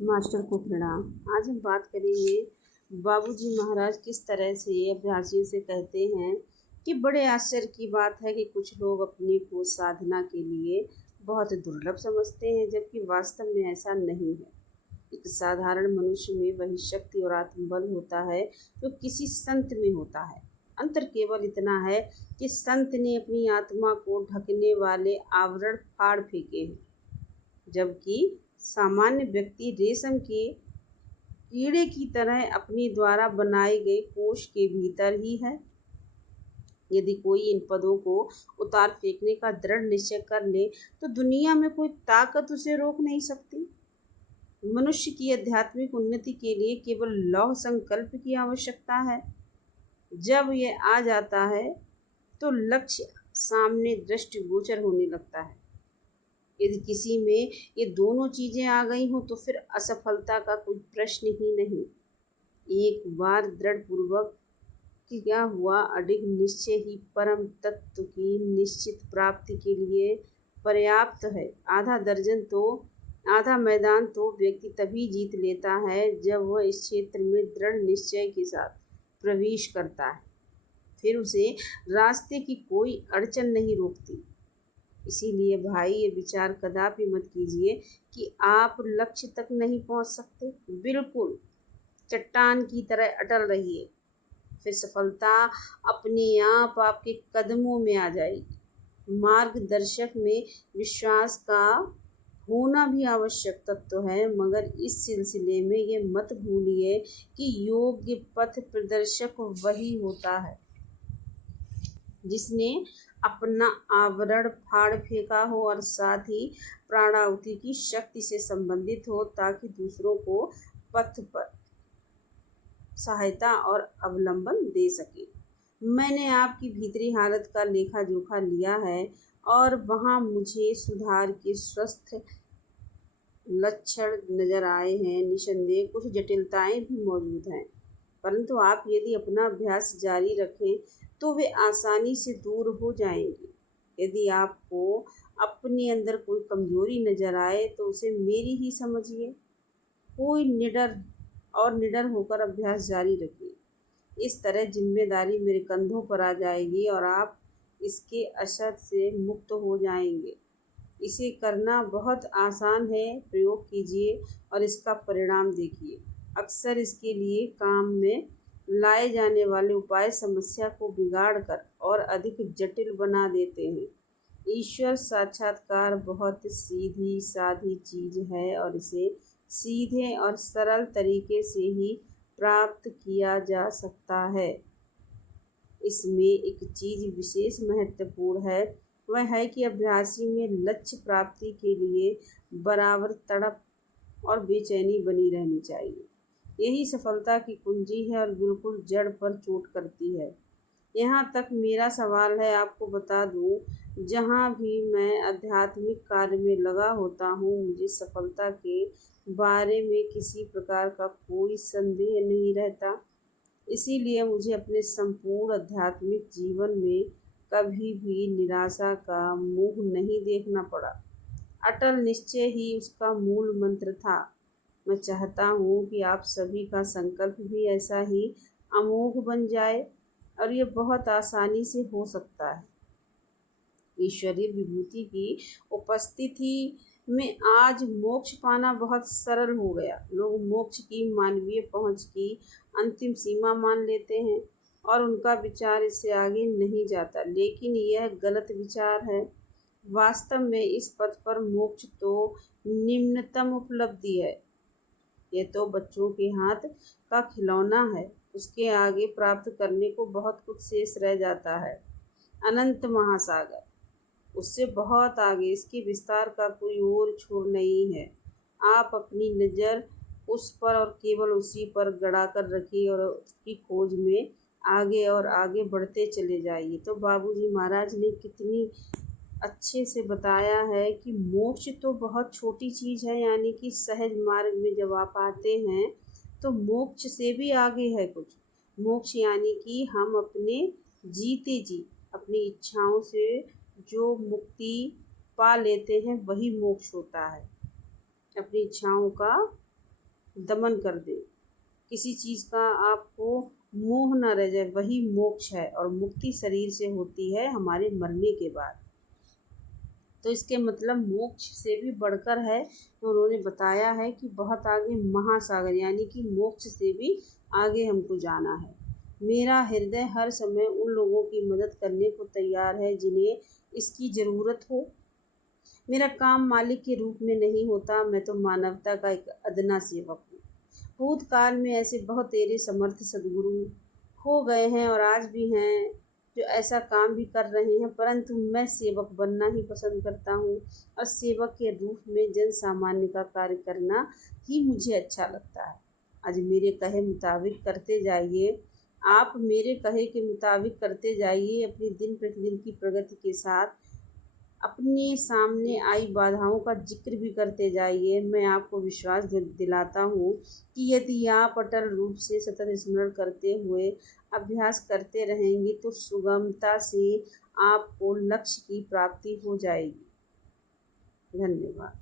Master को प्रणाम। आज हम बात करेंगे बाबूजी महाराज किस तरह से अभ्यासियों से कहते हैं कि बड़े आश्चर्य की बात है कि कुछ लोग अपने को साधना के लिए बहुत दुर्लभ समझते हैं, जबकि वास्तव में ऐसा नहीं है। एक साधारण मनुष्य में वही शक्ति और आत्मबल होता है जो किसी संत में होता है। अंतर केवल इतना है कि संत ने अपनी आत्मा को ढकने वाले आवरण फाड़ फेंके हैं, जबकि सामान्य व्यक्ति रेशम के कीड़े की तरह अपने द्वारा बनाए गए कोश के भीतर ही है। यदि कोई इन पदों को उतार फेंकने का दृढ़ निश्चय कर ले तो दुनिया में कोई ताकत उसे रोक नहीं सकती। मनुष्य की आध्यात्मिक उन्नति के लिए केवल लौह संकल्प की आवश्यकता है। जब यह आ जाता है तो लक्ष्य सामने दृष्टिगोचर होने लगता है। यदि किसी में ये दोनों चीज़ें आ गई हों तो फिर असफलता का कोई प्रश्न ही नहीं। एक बार दृढ़ पूर्वक किया हुआ अडिग निश्चय ही परम तत्व की निश्चित प्राप्ति के लिए पर्याप्त है। आधा मैदान तो व्यक्ति तभी जीत लेता है जब वह इस क्षेत्र में दृढ़ निश्चय के साथ प्रवेश करता है। फिर उसे रास्ते की कोई अड़चन नहीं रोकती। इसीलिए भाई, ये विचार कदापि मत कीजिए कि आप लक्ष्य तक नहीं पहुंच सकते। बिल्कुल चट्टान की तरह अटल रहिए, फिर सफलता अपने आप आपके कदमों में आ जाएगी। मार्गदर्शक में विश्वास का होना भी आवश्यक तत्व है, मगर इस सिलसिले में ये मत भूलिए कि योग्य पथ प्रदर्शक वही होता है जिसने अपना आवरण फाड़ फेंका हो और साथ ही प्राणाहुति की शक्ति से संबंधित हो, ताकि दूसरों को पथ पर सहायता और अवलंबन दे सके। मैंने आपकी भीतरी हालत का लेखा जोखा लिया है और वहाँ मुझे सुधार के स्वस्थ लक्षण नजर आए हैं। निसंदेह कुछ जटिलताएं भी मौजूद हैं, परंतु आप यदि अपना अभ्यास जारी रखें तो वे आसानी से दूर हो जाएंगे। यदि आपको अपने अंदर कोई कमजोरी नजर आए तो उसे मेरी ही समझिए। कोई निडर होकर अभ्यास जारी रखिए। इस तरह जिम्मेदारी मेरे कंधों पर आ जाएगी और आप इसके असर से मुक्त हो जाएंगे। इसे करना बहुत आसान है। प्रयोग कीजिए और इसका परिणाम देखिए। अक्सर इसके लिए काम में लाए जाने वाले उपाय समस्या को बिगाड़ कर और अधिक जटिल बना देते हैं। ईश्वर साक्षात्कार बहुत सीधी सादी चीज है और इसे सीधे और सरल तरीके से ही प्राप्त किया जा सकता है। इसमें एक चीज विशेष महत्वपूर्ण है, वह है कि अभ्यासी में लक्ष्य प्राप्ति के लिए बराबर तड़प और बेचैनी बनी रहनी चाहिए। यही सफलता की कुंजी है और बिल्कुल जड़ पर चोट करती है। यहाँ तक मेरा सवाल है, आपको बता दूँ, जहाँ भी मैं आध्यात्मिक कार्य में लगा होता हूँ, मुझे सफलता के बारे में किसी प्रकार का कोई संदेह नहीं रहता। इसीलिए मुझे अपने संपूर्ण आध्यात्मिक जीवन में कभी भी निराशा का मुंह नहीं देखना पड़ा। अटल निश्चय ही उसका मूल मंत्र था। मैं चाहता हूँ कि आप सभी का संकल्प भी ऐसा ही अमोघ बन जाए, और ये बहुत आसानी से हो सकता है। ईश्वरीय विभूति की उपस्थिति में आज मोक्ष पाना बहुत सरल हो गया। लोग मोक्ष की मानवीय पहुंच की अंतिम सीमा मान लेते हैं और उनका विचार इससे आगे नहीं जाता, लेकिन यह गलत विचार है। वास्तव में इस पथ पर मोक्ष तो निम्नतम उपलब्धि है। यह तो बच्चों के हाथ का खिलौना है। उसके आगे प्राप्त करने को बहुत कुछ शेष रह जाता है। अनंत महासागर, उससे बहुत आगे इसके विस्तार का कोई और छोर नहीं है। आप अपनी नज़र उस पर और केवल उसी पर गड़ा कर रखिए और उसकी खोज में आगे और आगे बढ़ते चले जाइए। तो बाबूजी महाराज ने कितनी अच्छे से बताया है कि मोक्ष तो बहुत छोटी चीज़ है, यानी कि सहज मार्ग में जब आप आते हैं तो मोक्ष से भी आगे है कुछ। मोक्ष यानी कि हम अपने जीते जी अपनी इच्छाओं से जो मुक्ति पा लेते हैं, वही मोक्ष होता है। अपनी इच्छाओं का दमन कर दे, किसी चीज़ का आपको मोह न रह जाए, वही मोक्ष है। और मुक्ति शरीर से होती है हमारे मरने के बाद। तो इसके मतलब मोक्ष से भी बढ़कर है। तो उन्होंने बताया है कि बहुत आगे महासागर, यानी कि मोक्ष से भी आगे हमको जाना है। मेरा हृदय हर समय उन लोगों की मदद करने को तैयार है जिन्हें इसकी ज़रूरत हो। मेरा काम मालिक के रूप में नहीं होता, मैं तो मानवता का एक अदना सेवक हूँ। भूतकाल में ऐसे बहुत तेरे समर्थ सद्गुरु हो गए हैं और आज भी हैं जो ऐसा काम भी कर रहे हैं, परंतु मैं सेवक बनना ही पसंद करता हूँ और सेवक के रूप में जन सामान्य का कार्य करना ही मुझे अच्छा लगता है। आज मेरे कहे मुताबिक करते जाइए, आप मेरे कहे के मुताबिक करते जाइए, अपनी दिन प्रतिदिन की प्रगति के साथ अपने सामने आई बाधाओं का जिक्र भी करते जाइए। मैं आपको विश्वास दिलाता हूँ कि यदि आप अटल रूप से सतत स्मरण करते हुए अभ्यास करते रहेंगे तो सुगमता से आपको लक्ष्य की प्राप्ति हो जाएगी। धन्यवाद।